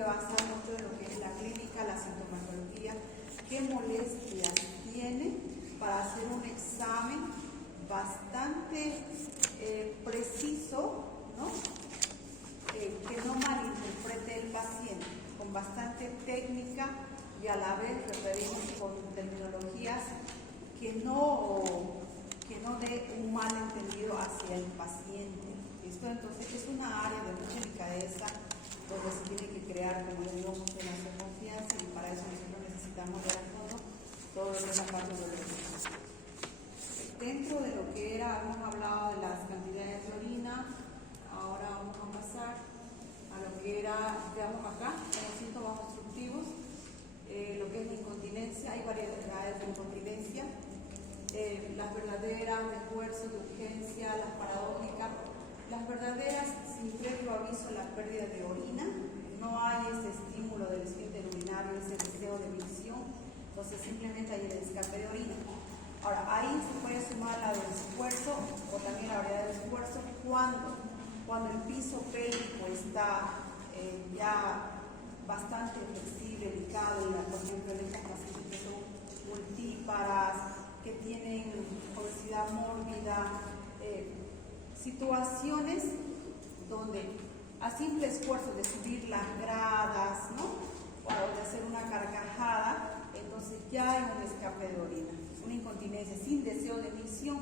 que basar mucho en lo que es la clínica, la sintomatología, qué molestias tiene para hacer un examen bastante preciso, ¿no? Que no malinterprete el paciente, con bastante técnica y a la vez referimos con terminologías que no dé un malentendido hacia el paciente. ¿Listo? Entonces es una área de mucha delicadeza donde se tiene que crear, como le digo, mucha confianza, y para eso nosotros necesitamos ver a fondo todo lo que es la patología. Dentro de lo que era, hemos hablado de las cantidades de orina, ahora vamos a pasar a lo que era, veamos acá, los síntomas obstructivos, lo que es la incontinencia. Hay variedades de incontinencia, las verdaderas, de esfuerzo, de urgencia, las paradójicas. Las verdaderas, sin previo aviso, la pérdida de orina, no hay ese estímulo del esfínter urinario, ese deseo de micción, entonces simplemente hay el escape de orina. Ahora, ahí se puede sumar la del esfuerzo o también la variedad del esfuerzo cuando el piso pélvico está ya bastante flexible, delicado, por ejemplo, en estas pacientes que son multíparas, que tienen obesidad mórbida, situaciones donde a simple esfuerzo de subir las gradas, ¿no? O de hacer una carcajada, entonces ya hay un escape de orina, una incontinencia sin deseo de micción.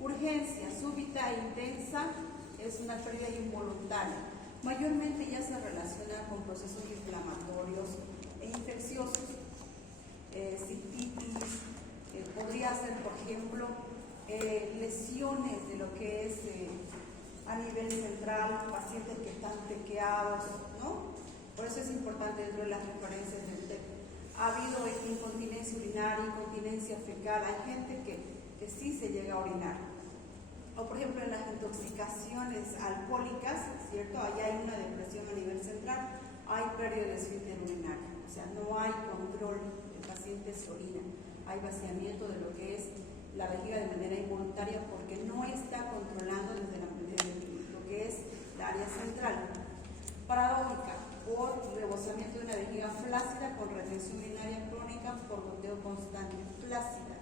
Urgencia súbita e intensa es una pérdida involuntaria. Mayormente ya se relaciona con procesos inflamatorios e infecciosos, cistitis, podría ser, por ejemplo, lesiones de lo que es a nivel central, pacientes que están tequeados, ¿no? Por eso es importante dentro de las referencias del TEC. Ha habido incontinencia urinaria, incontinencia fecal, hay gente que sí se llega a orinar. O por ejemplo en las intoxicaciones alcohólicas, ¿cierto? Allá hay una depresión a nivel central, hay pérdida de esfínter urinario, o sea, no hay control, el paciente se orina, hay vaciamiento de lo que es la vejiga de manera involuntaria porque no está controlando desde lo que es la área central. Paradójica, por rebosamiento de una vejiga flácida con retención urinaria crónica por goteo constante, flácida.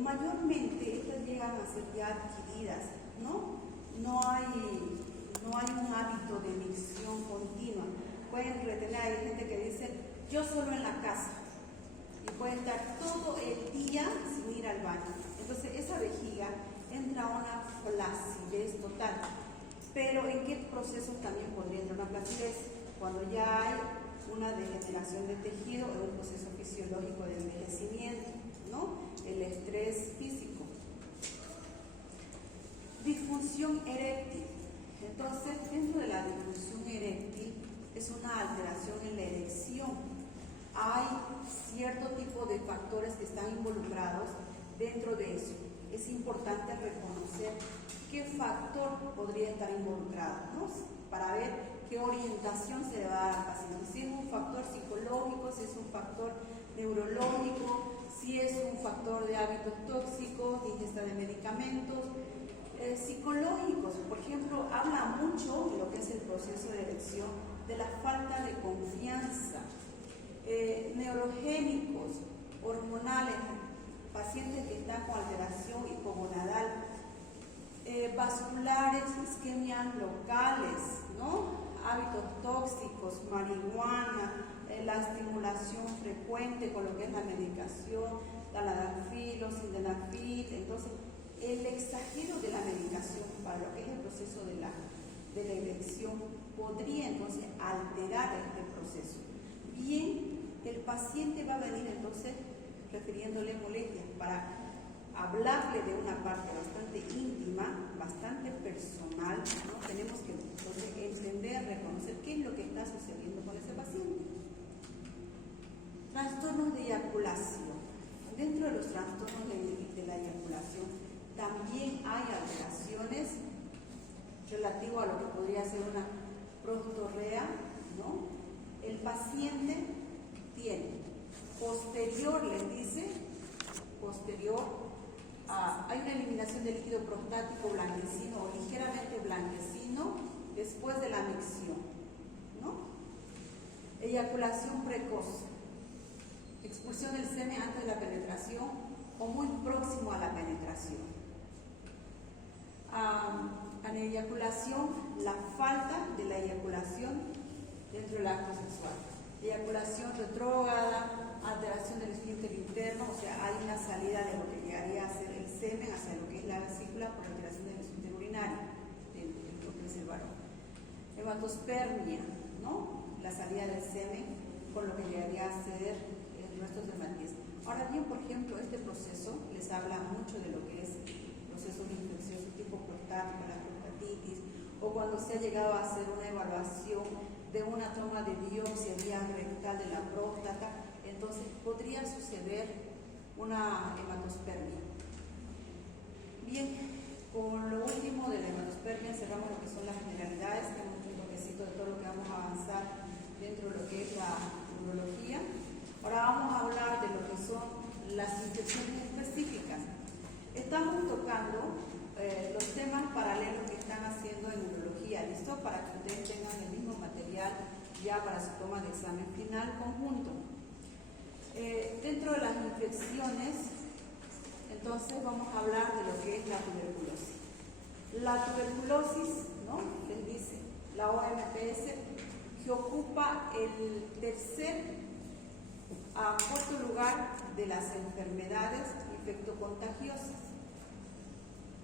Mayormente estas llegan a ser ya adquiridas, ¿no? No hay un hábito de micción continua. Pueden retener, hay gente que dice, yo solo en la casa, y puede estar todo el día sin ir al baño. Entonces esa vejiga entra a una flacidez total. Pero ¿en qué procesos también podría entrar una flacidez? Cuando ya hay una degeneración de tejido o un proceso fisiológico de envejecimiento, ¿no? El estrés físico. Disfunción eréctil. Entonces, dentro de la disfunción eréctil es una alteración en la erección. Hay cierto tipo de factores que están involucrados dentro de eso. Es importante reconocer qué factor podría estar involucrado, ¿no? Para ver qué orientación se le va a dar al paciente. Si es un factor psicológico, si es un factor neurológico, si es un factor de hábitos tóxicos, de ingesta de medicamentos. Psicológicos, por ejemplo, habla mucho de lo que es el proceso de erección, de la falta de confianza. Neurogénicos, hormonales, pacientes que están con alteración hipogonadal, vasculares, isquemias locales, ¿no? Hábitos tóxicos, marihuana, la estimulación frecuente con lo que es la medicación, tadalafil, sildenafil. Entonces, el exagero de la medicación para lo que es el proceso de la erección podría entonces alterar este proceso. Bien, el paciente va a venir entonces refiriéndole molestias para hablarle de una parte bastante íntima, bastante personal, ¿no? Tenemos que entonces entender, reconocer qué es lo que está sucediendo con ese paciente. Trastornos de eyaculación. Dentro de los trastornos de la eyaculación también hay alteraciones relativo a lo que podría ser una prostorrea, ¿no? El paciente tiene posterior, les dice, hay una eliminación de líquido prostático blanquecino o ligeramente blanquecino después de la micción, ¿no? eyaculación precoz, expulsión del semen antes de la penetración o muy próximo a la penetración. Aneyaculación, la falta de la eyaculación dentro del acto sexual. Eyaculación retrógrada, alteración del esfínter interno, o sea, hay una salida de lo que llegaría a ser el semen hacia lo que es la vesícula por alteración del esfínter urinario, de lo que es el varón. Hematospermia, ¿no? La salida del semen con lo que llegaría a ser restos de matriz. Ahora bien, por ejemplo, este proceso les habla mucho de lo que es procesos infecciosos tipo prostático, la prostatitis, o cuando se ha llegado a hacer una evaluación de una toma de biopsia vía rectal de la próstata, entonces podría suceder una hematospermia. Bien, con lo último de la hematospermia cerramos lo que son las generalidades, tenemos un toquecito de todo lo que vamos a avanzar dentro de lo que es la urología. Ahora vamos a hablar de lo que son las infecciones específicas. Estamos tocando los temas paralelos que están haciendo en urología, ¿listo? Para que ustedes tengan el mismo material ya para su toma de examen final conjunto. Dentro de las infecciones, entonces vamos a hablar de lo que es la tuberculosis. La tuberculosis, ¿no? Les dice la OMS, que ocupa el tercer a cuarto lugar de las enfermedades infectocontagiosas.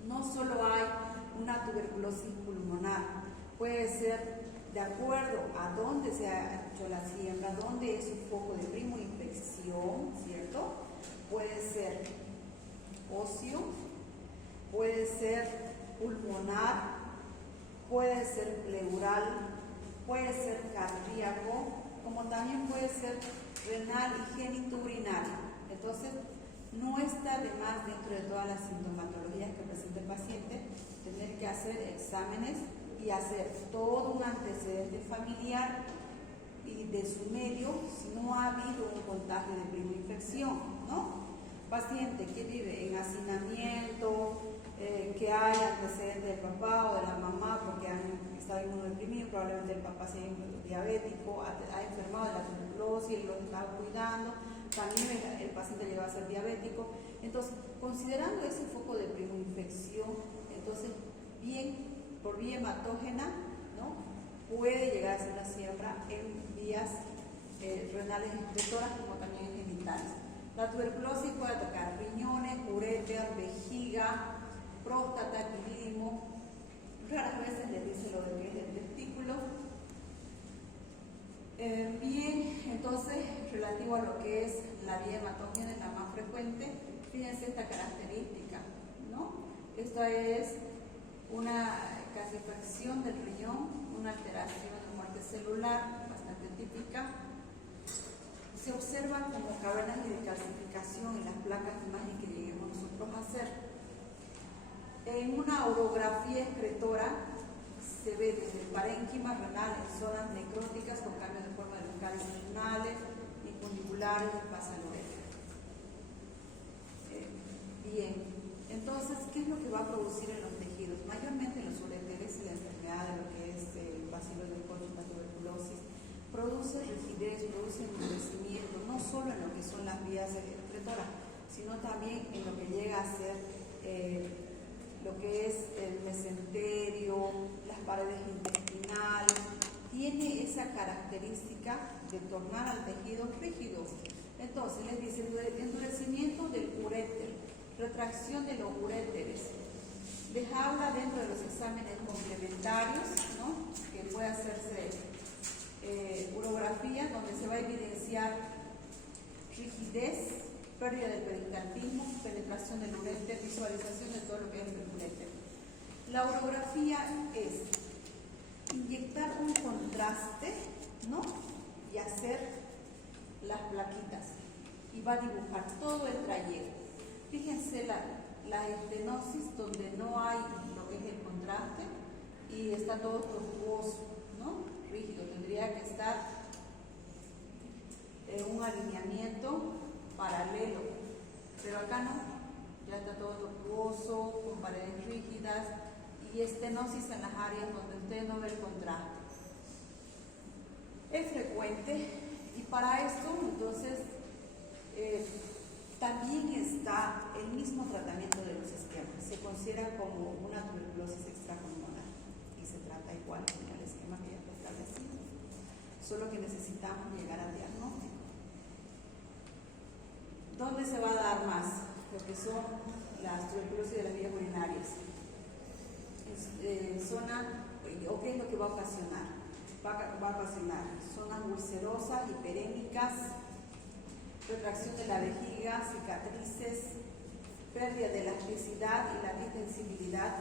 No solo hay una tuberculosis pulmonar, puede ser de acuerdo a dónde se ha hecho la siembra, dónde es un foco de primoinfección, ¿cierto? Puede ser óseo, puede ser pulmonar, puede ser pleural, puede ser cardíaco, como también puede ser renal y genitourinario. Entonces, no está de más dentro de todas las sintomatologías que presenta el paciente tener que hacer exámenes y hacer todo un antecedente familiar y de su medio si no ha habido un contagio de primoinfección, ¿no? Paciente que vive en hacinamiento, que hay antecedentes del papá o de la mamá porque han estado inmunodeprimidos, probablemente el papá sea diabético, ha enfermado de la tuberculosis, él lo está cuidando, también el paciente llega a ser diabético. Entonces, considerando ese foco de primoinfección, entonces, bien, por vía hematógena, ¿no? Puede llegar a ser la siembra en vías renales excretoras como también en genitales. La tuberculosis puede atacar riñones, uréter, vejiga, próstata, epidídimo. Raras veces les dice lo de que es el testículo. Bien, entonces, relativo a lo que es la vía hematógena, es la más frecuente, fíjense esta característica, ¿no? Esta es una calcificación del riñón, una alteración de muerte celular bastante típica. Se observan como cavernas de calcificación en las placas de imagen que lleguemos nosotros a hacer. En una urografía excretora se ve desde el parénquima renal en zonas necróticas con cambios de forma de los cálices renales, incundibulares y pasa al uréter. Bien, entonces, ¿qué es lo que va a producir en los tejidos? Mayormente en los uréteres, la enfermedad de lo que es el bacilo del colon, la tuberculosis, produce rigidez, produce endurecimiento, no solo en lo que son las vías excretoras, sino también en lo que llega a ser lo que es el mesenterio, las paredes intestinales. Tiene esa característica de tornar al tejido rígido. Entonces les dice endurecimiento del uréter, retracción de los uréteres. Les habla dentro de los exámenes complementarios, ¿no? Que puede hacerse urografía, donde se va a evidenciar rigidez, pérdida del peristaltismo, penetración del uréter, visualización de todo lo que es el uréter. La urografía es inyectar un contraste, ¿no? Y hacer las plaquitas. Y va a dibujar todo el trayecto. Fíjense la estenosis donde no hay lo que es el contraste y está todo tortuoso, ¿no? Rígido. Tendría que estar en un alineamiento paralelo, pero acá no, ya está todo tortuoso, con paredes rígidas y estenosis en las áreas donde usted no ve el contraste. Es frecuente y para esto entonces también está el mismo tratamiento de los esquemas. Se considera como una tuberculosis extrapulmonar y se trata igual como el esquema que ya fue establecido, solo que necesitamos llegar al diagnóstico. ¿Dónde se va a dar más? Lo que son las tuberculosis de las vías urinarias. ¿O qué es lo que va a ocasionar? Va a ocasionar zonas ulcerosas, hiperémicas, retracción de la vejiga, cicatrices, pérdida de elasticidad y la distensibilidad,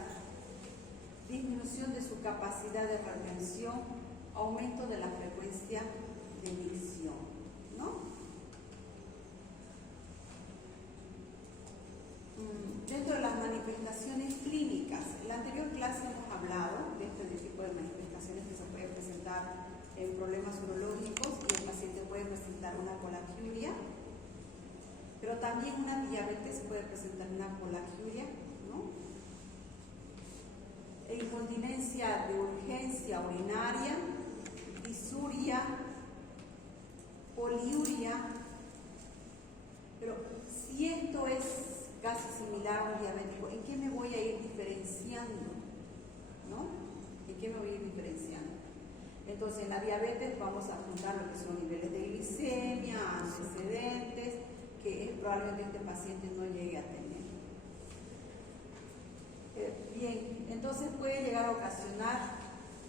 disminución de su capacidad de retención, aumento de la frecuencia de micción, ¿no? Dentro de las manifestaciones clínicas, en la anterior clase hemos hablado de este tipo de manifestaciones que se pueden presentar en problemas urológicos y el paciente puede presentar una colaquiuria, pero también una diabetes puede presentar una colaquiuria, ¿no? E incontinencia de urgencia urinaria, disuria, poliuria, pero si esto es casi similar a un diabético, ¿en qué me voy a ir diferenciando? ¿No? ¿En qué me voy a ir diferenciando? Entonces, en la diabetes vamos a juntar lo que son niveles de glicemia, antecedentes, que probablemente este paciente no llegue a tener. Bien, entonces puede llegar a ocasionar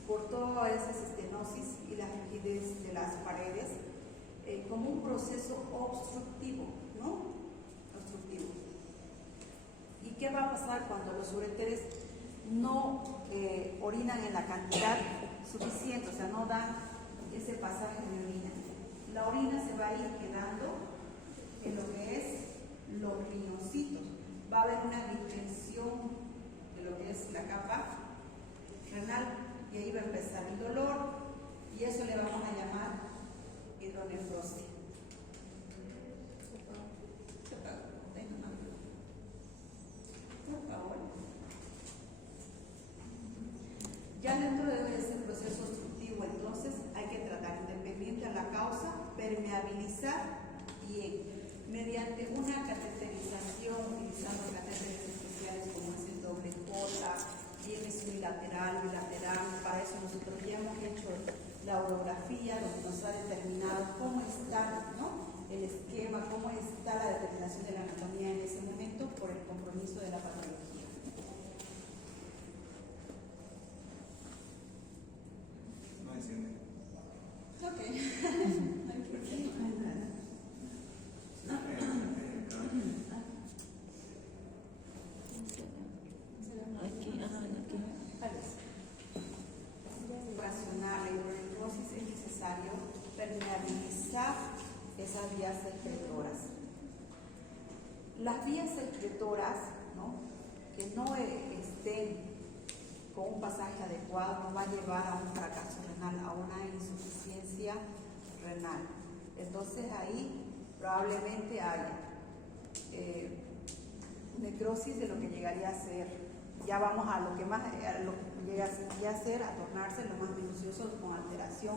por toda esa estenosis y la rigidez de las paredes como un proceso obstructivo, ¿no? Obstructivo. ¿Y qué va a pasar cuando los ureteres no orinan en la cantidad suficiente, o sea, no dan ese pasaje de orina? La orina se va a ir quedando en lo que es los riñoncitos. Va a haber una distensión de lo que es la capa renal y ahí va a empezar el dolor y eso le vamos a llamar hidronefrosis. Ya dentro de ese proceso obstructivo, entonces hay que tratar, independiente a la causa, permeabilizar bien, mediante una cateterización, utilizando catéteres especiales como es el doble J, bien es unilateral, bilateral. Para eso nosotros ya hemos hecho la orografía, donde nos ha determinado cómo está, ¿no?, el esquema, cómo está la determinación de la anatomía en ese momento por el compromiso de la patología. Esas vías excretoras. Las vías excretoras, ¿no?, que no estén con un pasaje adecuado nos va a llevar a un fracaso renal, a una insuficiencia renal. Entonces ahí probablemente haya necrosis de lo que llegaría a ser, ya vamos a lo que más llegaría a ser, a tornarse lo más minucioso con alteración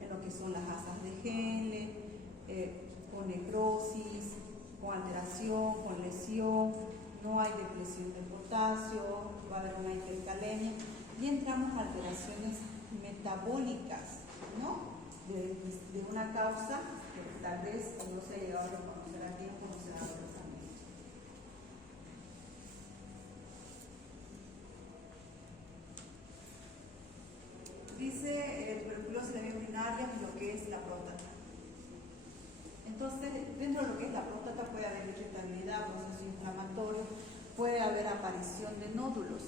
en lo que son las asas de Henle, con necrosis, con alteración, con lesión, no hay depresión de potasio, va a haber una hipercalemia y entramos a alteraciones metabólicas, ¿no?, de una causa que tal vez no se ha llegado a reconocer a tiempo, no se ha dado tratamiento. Dice tuberculosis de la vía urinaria, lo que es la próstata. Entonces, dentro de lo que es la próstata puede haber irritabilidad, proceso inflamatorio, puede haber aparición de nódulos.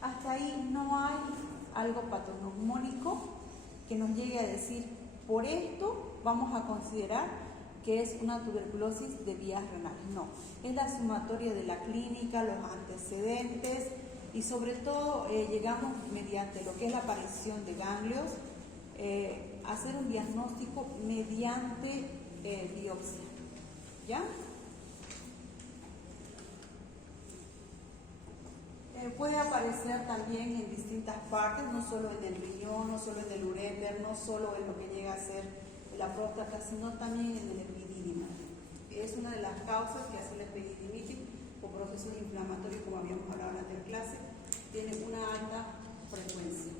Hasta ahí no hay algo patognomónico que nos llegue a decir, por esto vamos a considerar que es una tuberculosis de vías renales. No, es la sumatoria de la clínica, los antecedentes y sobre todo llegamos mediante lo que es la aparición de ganglios, hacer un diagnóstico mediante biopsia, ¿ya? Puede aparecer también en distintas partes, no solo en el riñón, no solo en el uréter, no solo en lo que llega a ser la próstata, sino también en el epidídimo. Es una de las causas que hace la epididimitis o procesos inflamatorios, como habíamos hablado en la anterior clase, tiene una alta frecuencia.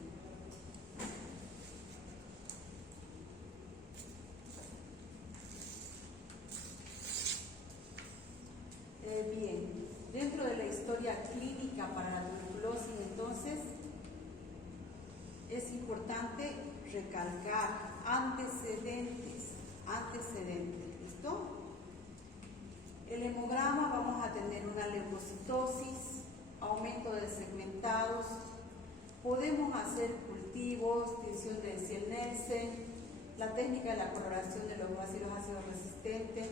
Bien, dentro de la historia clínica para la tuberculosis, entonces, es importante recalcar antecedentes, ¿listo? El hemograma, vamos a tener una leucocitosis, aumento de segmentados, podemos hacer cultivos, tinción de Ciel-Nielsen, la técnica de la coloración de los bacilos ácidos resistentes,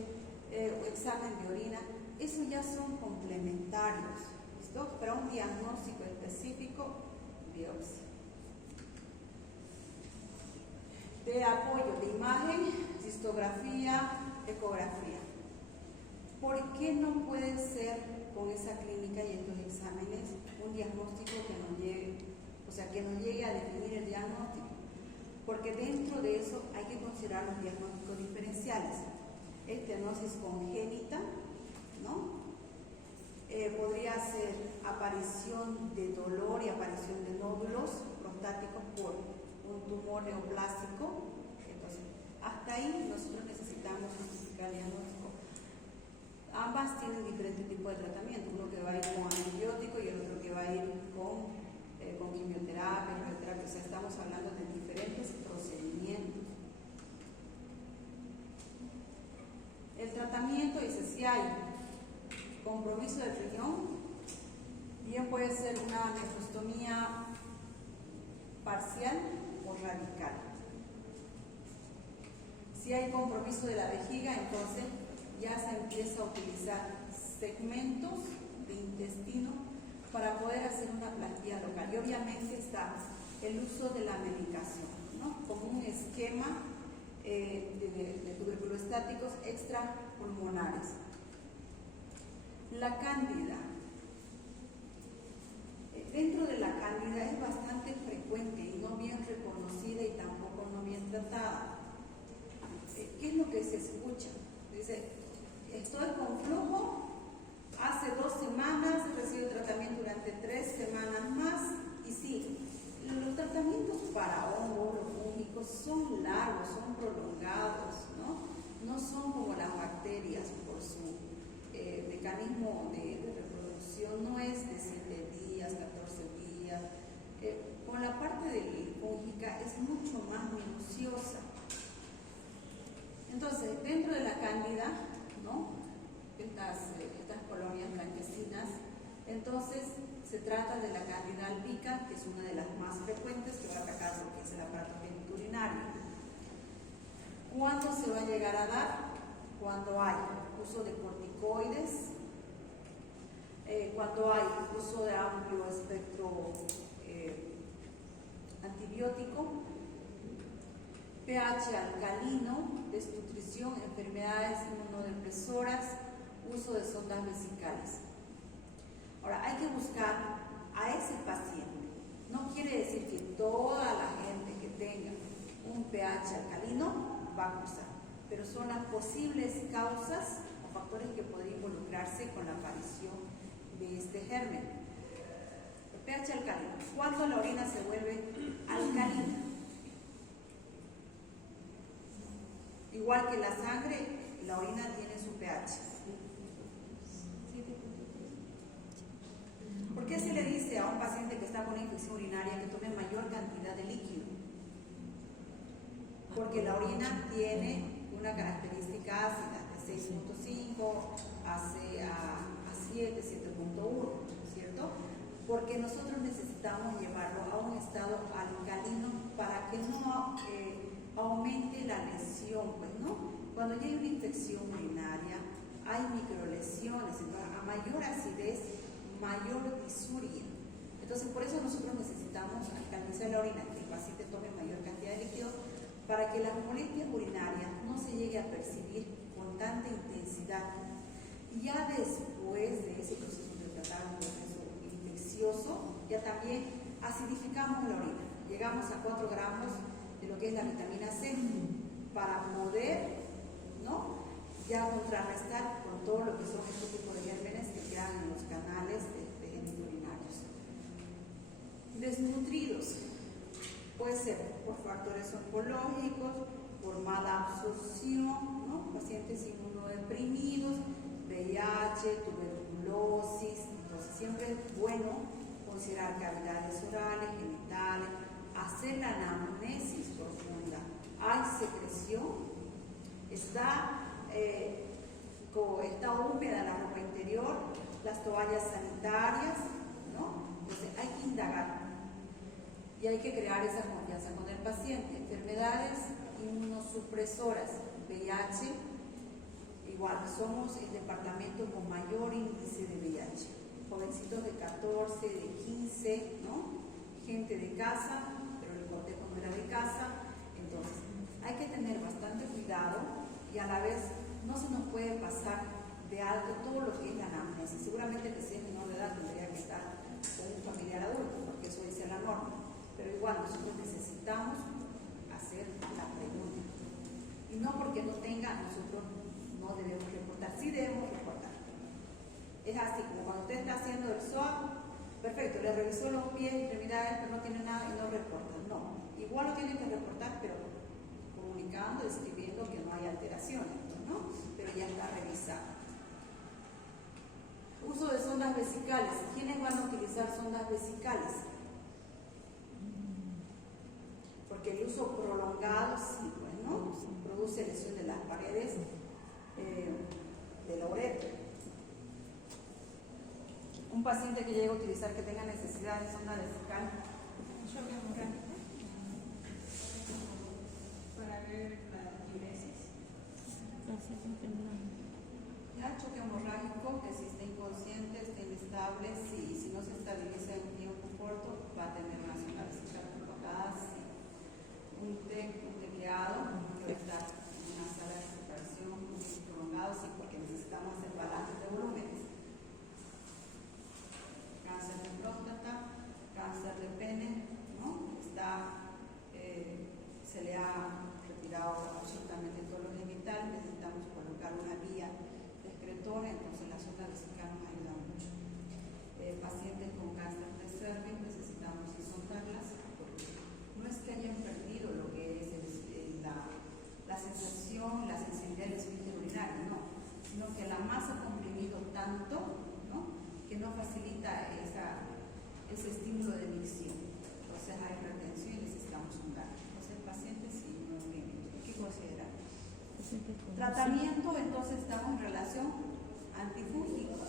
examen de orina. Eso ya son complementarios, ¿listo? Para un diagnóstico específico, biopsia. De apoyo de imagen, cistografía, ecografía. ¿Por qué no puede ser con esa clínica y estos exámenes un diagnóstico que nos llegue, que nos llegue a definir el diagnóstico? Porque dentro de eso hay que considerar los diagnósticos diferenciales. Estenosis congénita, ¿no? Podría ser aparición de dolor y aparición de nódulos prostáticos por un tumor neoplásico. Entonces, hasta ahí nosotros necesitamos justificar el diagnóstico. Ambas tienen diferentes tipos de tratamiento, uno que va a ir con antibiótico y el otro que va a ir con quimioterapia, radioterapia. O sea, estamos hablando de diferentes procedimientos. El tratamiento, dice, si hay compromiso del riñón, bien puede ser una nefrostomía parcial o radical. Si hay compromiso de la vejiga, entonces ya se empieza a utilizar segmentos de intestino para poder hacer una plastía local. Y obviamente está el uso de la medicación, ¿no? Como un esquema de tuberculostáticos extrapulmonares. La cándida. Dentro de la cándida es bastante frecuente y no bien reconocida y tampoco no bien tratada. ¿Qué es lo que se escucha? Dice, estoy con flujo, hace 2 semanas, recibo tratamiento durante 3 semanas más, y sí, los tratamientos para hongos fúngicos son largos, son prolongados, ¿no? No son como las bacterias por su mecanismo de reproducción, no es de 7 días, 14 días. Con la parte de fúngica es mucho más minuciosa. Entonces, dentro de la cándida, ¿no? Estas colonias blanquecinas, entonces se trata de la cándida albicans, que es una de las más frecuentes, que va a atacar lo que es el aparato genitourinario. ¿Cuándo se va a llegar a dar? Cuando hay uso de corticoides, cuando hay uso de amplio espectro antibiótico, pH alcalino, desnutrición, enfermedades inmunodepresoras, uso de sondas vesicales. Ahora, hay que buscar a ese paciente. No quiere decir que toda la gente que tenga un pH alcalino va a cursar, pero son las posibles causas o factores que podrían involucrarse con la aparición de este germen. El pH alcalino. ¿Cuándo la orina se vuelve alcalina? Igual que la sangre, la orina tiene su pH. ¿Por qué se le dice a un paciente que está con infección urinaria que tome mayor cantidad de líquido? Porque la orina tiene una característica ácida de 6.5 a 7, 7.1, ¿cierto? Porque nosotros necesitamos llevarlo a un estado alcalino para que no aumente la lesión, pues, ¿no? Cuando ya hay una infección urinaria, hay microlesiones, entonces a mayor acidez, mayor disuria. Entonces, por eso nosotros necesitamos alcalinizar la orina, que el paciente tome mayor cantidad de líquido, para que las molestias urinarias no se llegue a percibir con tanta intensidad. Y ya después de ese proceso de tratar un proceso de infección, delicioso, ya también acidificamos la orina. Llegamos a 4 gramos de lo que es la vitamina C para poder, ¿no?, ya contrarrestar con todo lo que son estos tipos de gérmenes que quedan en los canales genitourinarios. Desnutridos. Puede ser por factores oncológicos, por mala absorción, ¿no?, pacientes inmunodeprimidos, VIH, tuberculosis. Entonces siempre es bueno considerar cavidades orales, genitales, hacer la anamnesis profunda. ¿Hay secreción? ¿Está húmeda la ropa interior? ¿Las toallas sanitarias? ¿No? Entonces hay que indagar y hay que crear esa confianza con el paciente. Enfermedades inmunosupresoras, VIH, igual somos el departamento con mayor índice de VIH. Jovencitos de 14, de 15, ¿no?, gente de casa, pero el cortejo no era de casa. Entonces hay que tener bastante cuidado y a la vez no se nos puede pasar de alto todo lo que es la anamnesis. Seguramente que si es menor de edad tendría que estar con un familiar adulto, porque eso dice la norma, pero igual nosotros necesitamos hacer la pregunta, y no porque no tenga, nosotros no debemos reportar. Sí debemos reportar. Es así, como cuando usted está haciendo el SOA, perfecto, le revisó los pies, extremidades, pero no tiene nada y no reporta. No, igual lo tiene que reportar, pero comunicando, describiendo que no hay alteraciones, ¿no?, pero ya está revisado. Uso de sondas vesicales. ¿Quiénes van a utilizar sondas vesicales? Porque el uso prolongado, sí, pues, ¿no?, produce lesión de las paredes de la uretra. Un paciente que llegue a utilizar, que tenga necesidad de sonda vesical, para ver la diuresis. Ya, choque hemorrágico, que si está inconsciente, está inestable, si no se estabiliza en un tiempo corto, va a tener una sonda vesical provocada. Sí. Un tecleado, puede estar en una sala de separación prolongado, sí, porque necesitamos hacer balance de volúmenes. Cáncer de próstata, cáncer de pene, ¿no?, se le ha retirado absolutamente todos los genitales, necesitamos colocar una vía excretora, entonces la sonda vesical nos ayuda mucho. Pacientes con cáncer de cervix necesitamos sondarlas, porque no es que hayan perdido lo que es la sensación, la sensibilidad del esfínter urinario, no, sino que la masa ha comprimido tanto, ¿no?, que no facilita ese estímulo de micción. Entonces hay retención y necesitamos sondar. Entonces el paciente sí no es bien. Hay que considerar. Tratamiento, entonces estamos en relación antifúngicos,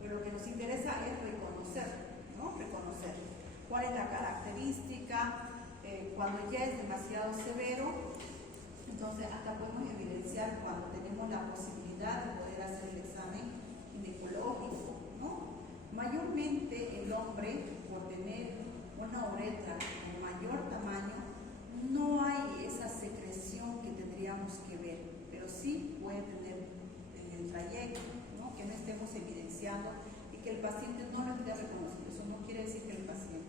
pero lo que nos interesa es reconocer, ¿no?, reconocer cuál es la característica. Cuando ya es demasiado severo, entonces hasta podemos evidenciar cuando tenemos la posibilidad de poder hacer el examen ginecológico, ¿no? Mayormente el hombre, por tener una uretra con mayor tamaño, no hay esa secreción que tendríamos que ver, pero sí puede tener en el trayecto, ¿no?, que no estemos evidenciando y que el paciente no lo esté reconociendo. Eso no quiere decir que el paciente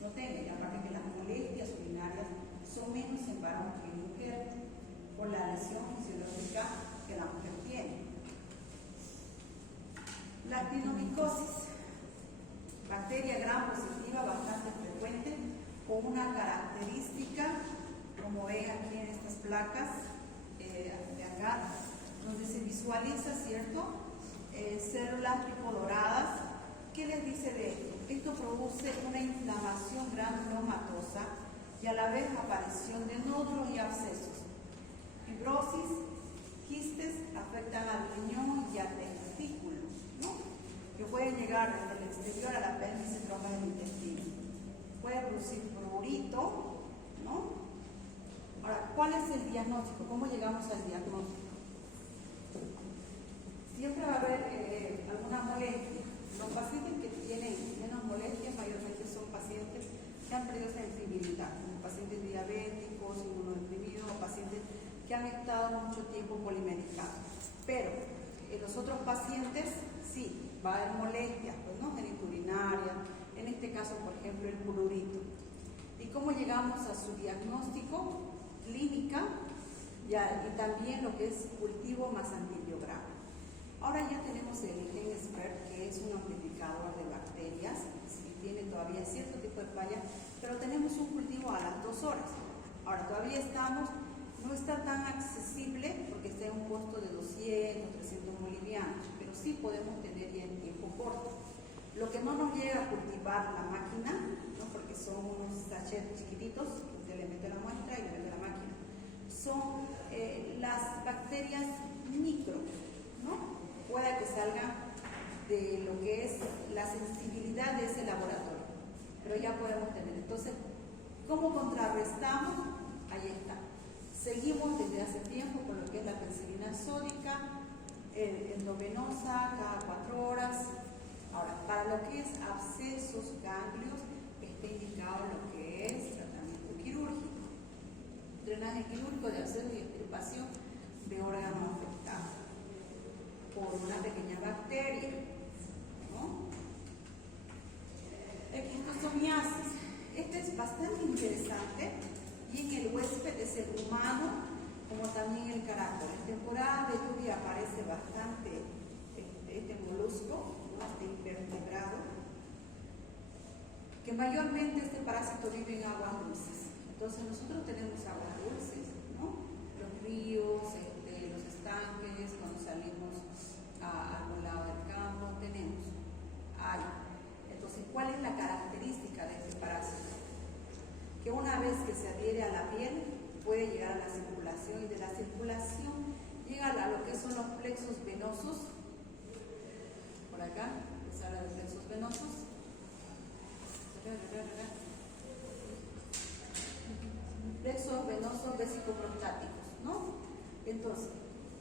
no tenga, y aparte que las molestias urinarias son menos en varón que en mujer, por la lesión fisiológica que la mujer tiene. La actinomicosis, bacteria gram positiva bastante frecuente, con una característica, como ven aquí en estas placas de acá, donde se visualiza, ¿cierto?, células tipo doradas. ¿Qué les dice de esto? Esto produce una inflamación granulomatosa y a la vez aparición de nódulos y abscesos. Fibrosis, quistes afectan al riñón y al testículo, ¿no?, que pueden llegar desde el exterior al apéndice, trompas del intestino. Puede producir prurito, ¿no? Ahora, ¿cuál es el diagnóstico? ¿Cómo llegamos al diagnóstico? Siempre va a haber alguna molestia. Los pacientes que tienen menos molestias mayormente son pacientes que han perdido sensibilidad, como pacientes diabéticos, inmunodeprimidos, o pacientes que han estado mucho tiempo polimedicados. Pero en los otros pacientes sí, va a haber molestias, pues, ¿no?, genitourinarias, este caso, por ejemplo, el prurito. ¿Y cómo llegamos a su diagnóstico? Clínica y también lo que es cultivo más antibiograma. Ahora ya tenemos el GenSpert, que es un amplificador de bacterias, si tiene todavía cierto tipo de falla, pero tenemos un cultivo a las 2 horas. Ahora todavía no está tan accesible porque está en un costo de 200, 300 bolivianos, pero sí podemos tener ya en tiempo corto. Lo que no nos llega a cultivar la máquina, ¿no? Porque son unos sachets chiquititos, usted le mete la muestra y le mete la máquina, son las bacterias micro, ¿no? Puede que salga de lo que es la sensibilidad de ese laboratorio, pero ya podemos tener. Entonces, ¿cómo contrarrestamos? Ahí está. Seguimos desde hace tiempo con lo que es la penicilina sódica, endovenosa cada 4 horas. Ahora, para lo que es abscesos, ganglios, está indicado lo que es tratamiento quirúrgico. Drenaje quirúrgico de absceso y extirpación de órgano afectado por una pequeña bacteria, ¿no? Esquistosomiasis. Este es bastante interesante y en el huésped es el humano como también el caracol. En temporada de lluvia aparece bastante este molusco, ¿no? Este invertebrado, que mayormente este parásito vive en aguas dulces. Entonces nosotros tenemos aguas dulces, ¿no? Los ríos, los estanques, cuando salimos a algún lado del campo, tenemos. Entonces, ¿cuál es la característica de este parásito? Que una vez que se adhiere a la piel, puede llegar a la circulación, y de la circulación llega a lo que son los plexos venosos. Por acá, se habla de plexos venosos. Plexos venosos vesicoprostáticos, ¿no? Entonces,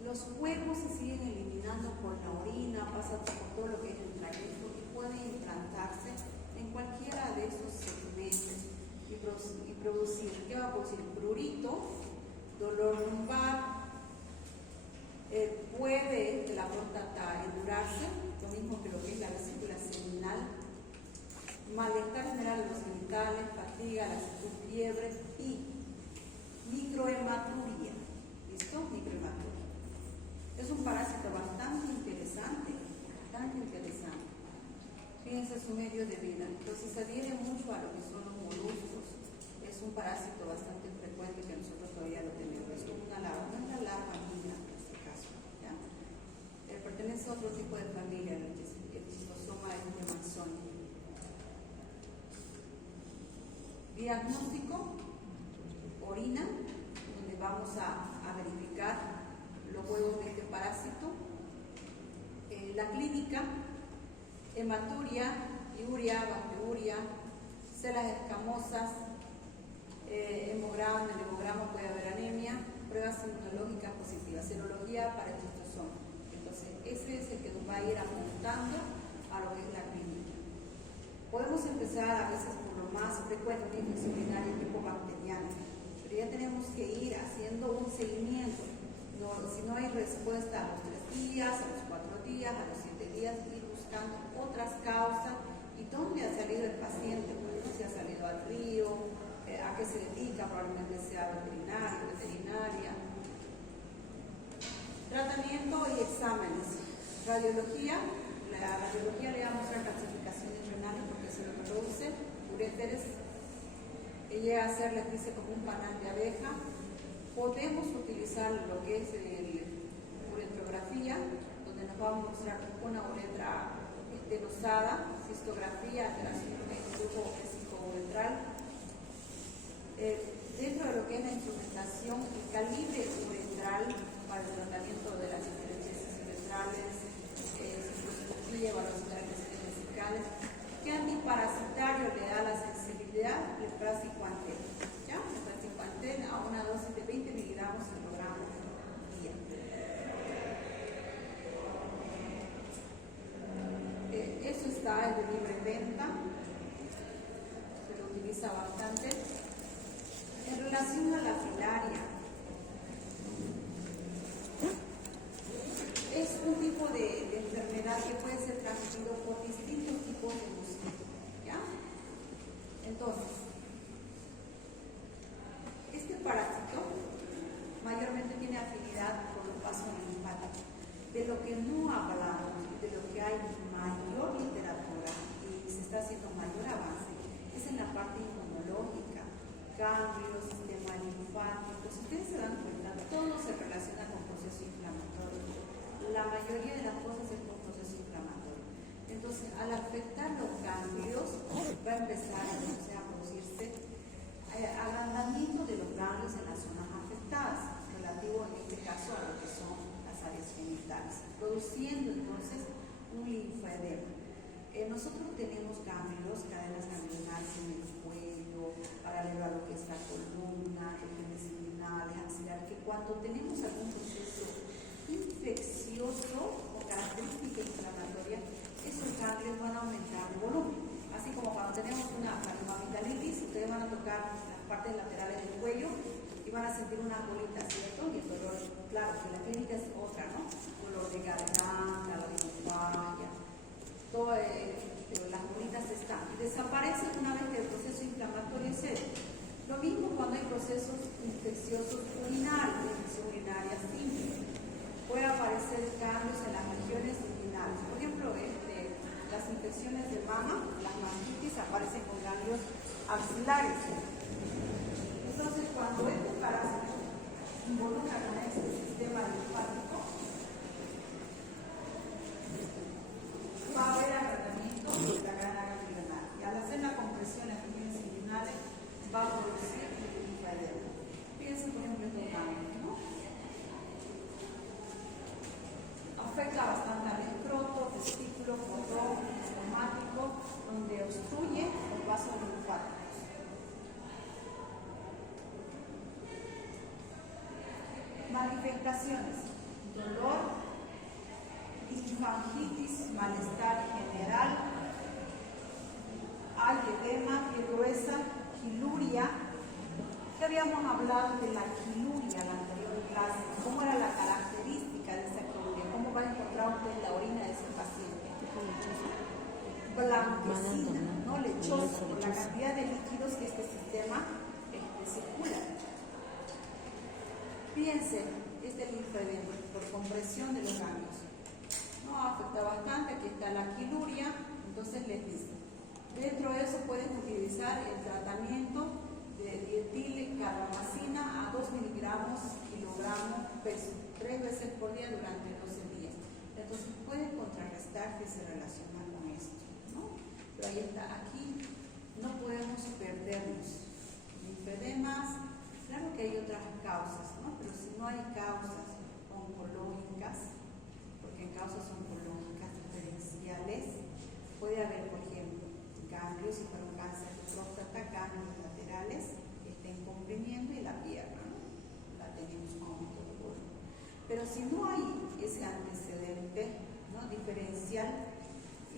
los huevos se siguen eliminando por la orina, pasan por todo lo que es el trayecto y pueden implantarse en cualquiera de esos segmentos y producir, ¿qué va a producir? Prurito, dolor lumbar, puede la próstata endurarse, lo mismo que lo que es la vesícula seminal, malestar general de los genitales, fatiga, lasitud, fiebre y microhematuria. ¿Listo? Microhematuria. Es un parásito bastante interesante, Fíjense su medio de vida. Entonces se adhiere mucho a lo que son los moluscos. Es un parásito bastante frecuente que nosotros todavía lo tenemos. Es una larva, no es la larva niña en este caso, ¿ya? Pertenece a otro tipo de familia, el Schistosoma erythromycin. Diagnóstico, orina, donde vamos a verificar los huevos de este parásito. La clínica, hematuria, piuria, bacteriuria, celas escamosas, hemograma, en el hemograma puede haber anemia, pruebas inmunológicas positivas, serología para el schistosoma. Entonces, ese es el que nos va a ir apuntando a lo que es la clínica. Podemos empezar a veces por lo más frecuente, infección urinaria tipo bacteriana, pero ya tenemos que ir haciendo un seguimiento. Si no hay respuesta a los 3 días, a los 4 días, a los 7 días, ir buscando otras causas y dónde ha salido el paciente, pues, si ha salido al río, a qué se dedica, probablemente sea veterinario, veterinaria. Tratamiento y exámenes. Radiología, la radiología le va a mostrar calcificaciones renales porque se lo produce, uréteres, llega a ser, les dice, como un panal de abeja. Podemos utilizar lo que es uretrografía, donde nos va a mostrar una uretra estenosada, cistografía, alteración del flujo vesicouretral. Dentro de lo que es la instrumentación, el calibre uretral para el tratamiento de las hipertensiones uretrales, cistoscopía, evaluación de las lesiones vesicales. ¿Qué antiparasitario le da la sensibilidad? El praziquantel. ¿Ya? El praziquantel a una dosis de 20 miligramos kilogramos día. Eso está, es de libre venta, se lo utiliza bastante. En relación a la filaria, mayoría de las cosas es por proceso inflamatorio. Entonces, al afectar los ganglios, va a empezar entonces a producirse agrandamiento de los ganglios en las zonas afectadas, relativo en este caso a lo que son las áreas genitales, produciendo entonces un linfedema. Nosotros tenemos ganglios, cadenas ganglionares en el cuello, paralelo a lo que es la columna, regiones inguinales, axilar, que cuando tenemos algún proceso infeccioso o característica inflamatoria, esos ganglios van a aumentar de volumen. Así como cuando tenemos una amigdalitis, ustedes van a tocar las partes laterales del cuello y van a sentir unas bolitas, ¿cierto? Y el dolor, claro, que la clínica es otra, ¿no? Dolor de garganta, la linfalgia, todas las bolitas están. Desaparecen una vez que el proceso inflamatorio cede. Lo mismo cuando hay procesos infecciosos urinarios, infección urinaria simple. Puede aparecer cambios en las regiones inguinales. Por ejemplo, las infecciones de mama, las mastitis, aparecen con ganglios axilares. Entonces, cuando este parásito involucra con este sistema linfático, va a haber agrandamiento de la grana ganglionar. Y al hacer la compresión en las regiones inguinales, va a producir linfedema. Fíjense, por ejemplo, estos ganglios, ¿no? Afecta bastante al escroto, testículo, cordón, estomático, donde obstruye los vasos linfáticos. Manifestaciones: dolor, linfangitis, malestar general, hay edema, piel gruesa, quiluria. Ya habíamos hablado de la quiluria en la anterior clase. ¿Cómo era la característica de esa quiluria? ¿Cómo va a encontrar usted la orina de ese paciente? Blanquecina, no lechosa, por la cantidad de líquidos que este sistema circula. Fíjense, este linfedema por compresión de los ganglios. No, afecta bastante. Aquí está la quiluria. Entonces les dice, dentro de eso pueden utilizar el tratamiento de dietilcarbamazina a 2 miligramos kilogramo peso, 3 veces por día durante 12 días. Entonces pueden contrarrestar que se relaciona con esto, ¿no? Pero ahí está, aquí no podemos perdernos. Linfedemas, claro que hay otras causas, ¿no? Pero si no hay causas oncológicas, porque en causas oncológicas diferenciales, puede haber, por ejemplo, ganglios, si para un cáncer de próstata, ganglios laterales que estén comprimiendo y la pierna, ¿no? La tenemos con aumento de volumen. Pero si no hay ese antecedente, ¿no?, diferencial,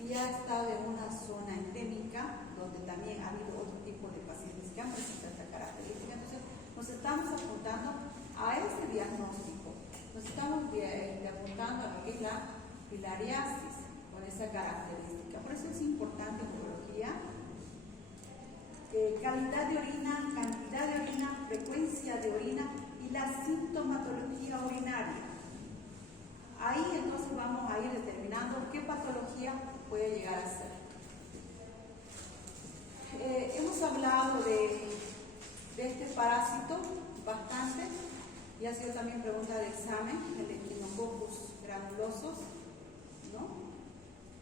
y ya ha estado en una zona endémica donde también ha habido otro tipo de pacientes que han presentado esta característica, entonces nos estamos apuntando a este diagnóstico, nos estamos apuntando a lo que es la filariasis con esa característica. Por eso es importante en urología calidad de orina, cantidad de orina, frecuencia de orina y la sintomatología urinaria. Ahí entonces vamos a ir determinando qué patología puede llegar a ser. Hemos hablado de este parásito bastante y ha sido también pregunta de examen, el Echinococcus granulosus, ¿no?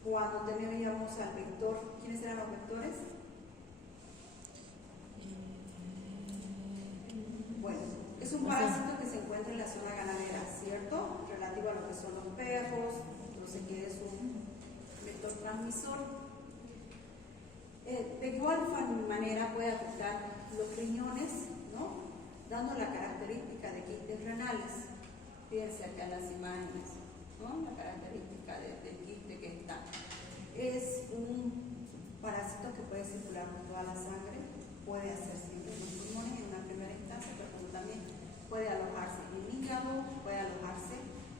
Cuando teníamos al vector, ¿quiénes eran los vectores? Bueno, es un parásito que se encuentra en la zona ganadera, ¿cierto? Relativo a lo que son los perros, entonces que es un vector transmisor. De igual manera puede afectar los riñones, ¿no?, dando la característica de quistes renales. Fíjense acá en las imágenes, ¿no?, la característica del quiste que está. Es un parásito que puede circular por toda la sangre, puede hacerse en los pulmones en una primera instancia, pero también puede alojarse en el hígado, puede alojarse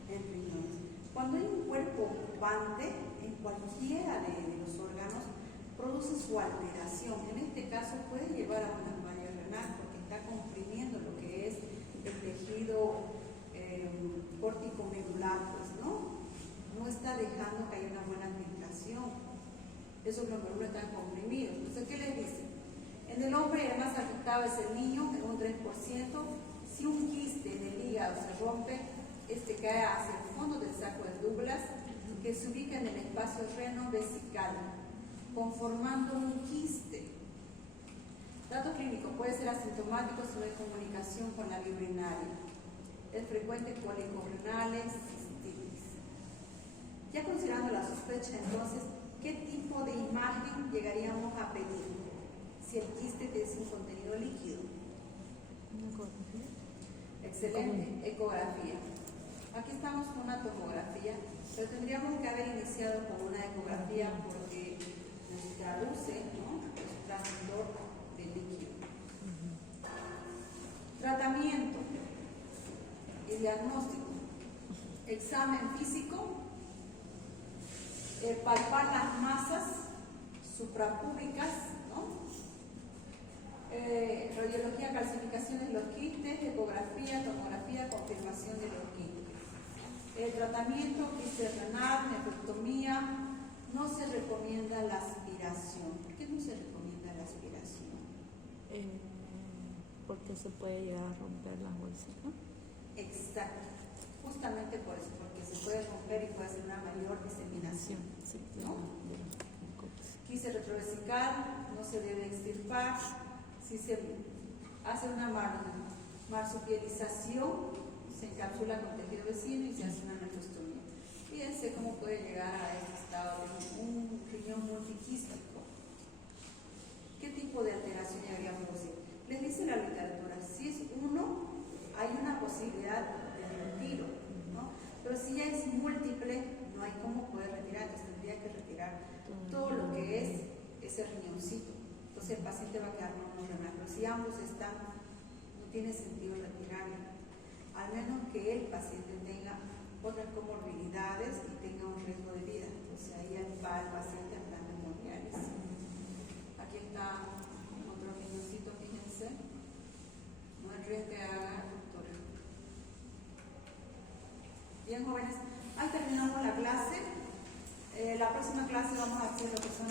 en riñones. Cuando hay un cuerpo ocupante en cualquiera de los órganos, produce su alteración. En este caso puede llevar a una falla renal porque está comprimiendo lo que es el tejido córtico-medular, pues, ¿no? No está dejando que haya una buena filtración. Esos glomérulos están comprimidos. Entonces, ¿qué les dice? En el hombre el más afectado es el niño, en un 3%. Si un quiste en el hígado se rompe, este cae hacia el fondo del saco de Douglas, que se ubica en el espacio renovesical, conformando un quiste. Dato clínico: puede ser asintomático sobre comunicación con la vía urinaria. Es frecuente cólicos renales, cistitis. Ya considerando la sospecha, entonces, ¿qué tipo de imagen llegaríamos a pedir si el quiste tiene un contenido líquido? Excelente, ecografía. Aquí estamos con una tomografía, pero tendríamos que haber iniciado con una ecografía porque nos traduce, ¿no?, el transmisor del líquido. Tratamiento y diagnóstico: examen físico, palpar las masas suprapúbicas, ¿no? Radiología, calcificación de los quistes, ecografía, tomografía, confirmación de los quistes. Tratamiento: quiste renal, nefrectomía. No se recomienda la aspiración. ¿Por qué no se recomienda la aspiración? Porque se puede llegar a romper las bolsas, ¿no? Exacto, justamente por eso, porque se puede romper y puede hacer una mayor diseminación, sí, ¿no? Quiste retrovesical no se debe extirpar. Si se hace una marsupialización, se encapsula con tejido vecino y se hace una nefrostomía. Fíjense cómo puede llegar a este estado de un riñón multiquístico. ¿Qué tipo de alteración llegaría a producir? Les dice la literatura: si es uno, hay una posibilidad de retiro, ¿no? Pero si ya es múltiple, no hay cómo poder retirar. Entonces tendría que retirar todo lo que es ese riñoncito. Entonces el paciente va a quedar monorrenal. Pero si ambos están, no tiene sentido retirarlo, al menos que el paciente tenga otras comorbilidades y tenga un riesgo de vida. Entonces ahí va el paciente a plan de hemodiálisis. Aquí está otro riñoncito, fíjense. No es riesgo que haga ruptura. Bien, jóvenes, ahí terminamos la clase. La próxima clase vamos a hacer lo que son